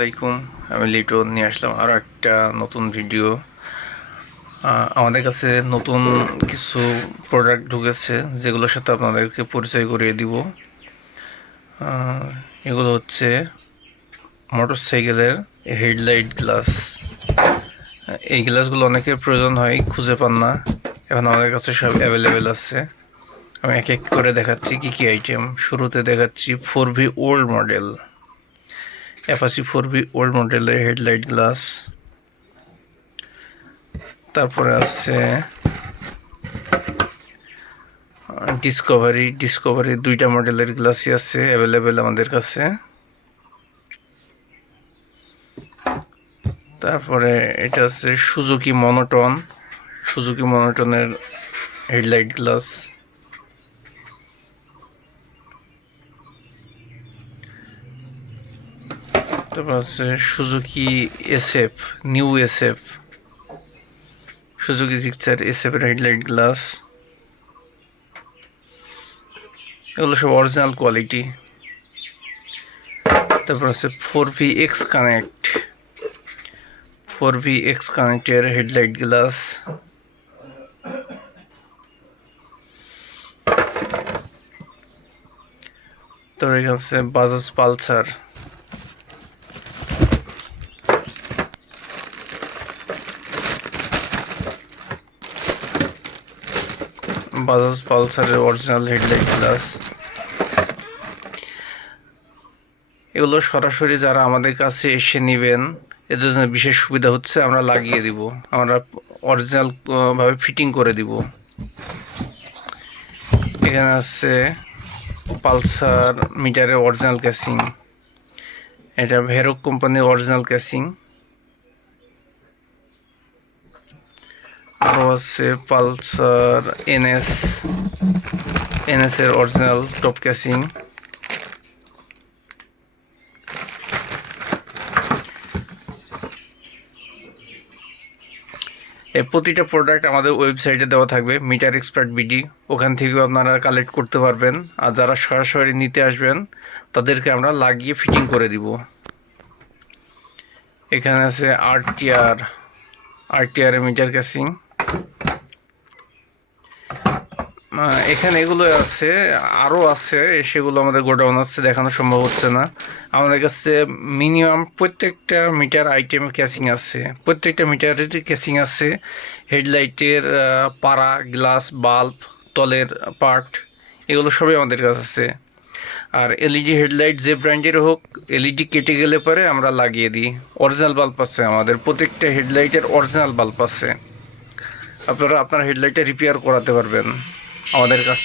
আসসালামাইকুম। আমি লিটন নিয়ে আসলাম আরও একটা নতুন ভিডিও। আমাদের কাছে নতুন কিছু প্রোডাক্ট ঢুকেছে যেগুলোর সাথে আপনাদেরকে পরিচয় করিয়ে দিব। এগুলো হচ্ছে মোটরসাইকেলের হেডলাইট গ্লাস। এই গ্লাসগুলো অনেকের প্রয়োজন হয়, খুঁজে পান না। এখন আমাদের কাছে সব অ্যাভেলেবেল আছে। আমি এক এক করে দেখাচ্ছি কি কি আইটেম। শুরুতে দেখাচ্ছি 4V old model, Apache 4V old মডেলের হেডলাইট গ্লাস। তারপরে আছে ডিসকভারি দুইটা মডেলের গ্লাসই আছে অ্যাভেলেবেল আমাদের কাছে। তারপরে এটা আছে সুজুকি মনোটনের হেডলাইট গ্লাস। তারপর আছে Suzuki SF, new SF, Suzuki Gixxer SF এর হেডলাইট গ্লাস। এগুলো সব অরিজিনাল কোয়ালিটি। তারপর আছে 4V কানেক্টের হেডলাইট গ্লাস। তারপর এখানে আছে বাজাজ পালসার, পালসারের অরিজিনাল হেডলাইট গ্লাস। এগুলো সরাসরি যারা আমাদের কাছে এসে নেবেন এদের জন্য বিশেষ সুবিধা হচ্ছে আমরা লাগিয়ে দিব, আমরা অরিজিনাল ভাবে ফিটিং করে দিব। এখানে আছে পালসার মিটারের অরিজিনাল ক্যাসিং, এটা ভেরক কোম্পানির অরিজিনাল ক্যাসিং। আরও আছে পালসার এনএস এর অরিজিনাল টপ ক্যাসিং। এই প্রতিটা প্রোডাক্ট আমাদের ওয়েবসাইটে দেওয়া থাকবে, মিটার এক্সপার্ট বিডি, ওখান থেকেও আপনারা কালেক্ট করতে পারবেন। আর যারা সরাসরি নিতে আসবেন তাদেরকে আমরা লাগিয়ে ফিটিং করে দিব। এখানে আছে আরটিআর মিটার ক্যাসিং। এখানে এগুলো আছে, আরও আছে, সেগুলো আমাদের গোডাউন আছে, দেখানো সম্ভব হচ্ছে না। আমাদের কাছে মিনিমাম প্রত্যেকটা মিটার আইটেম ক্যাসিং আছে, প্রত্যেকটা মিটারের ক্যাসিং আছে। হেডলাইটের পারা, গ্লাস, বাল্ব, তলের পার্ট, এগুলো সবই আমাদের কাছে আছে। আর এলইডি হেডলাইট যে ব্র্যান্ডের হোক, এলইডি কেটে গেলে পরে আমরা লাগিয়ে দিই। অরিজিনাল বাল্ব আছে আমাদের, প্রত্যেকটা হেডলাইটের অরিজিনাল বাল্ব আছে। আপনারা আপনার হেডলাইটটা রিপেয়ার করাতে পারবেন আমাদের কাছ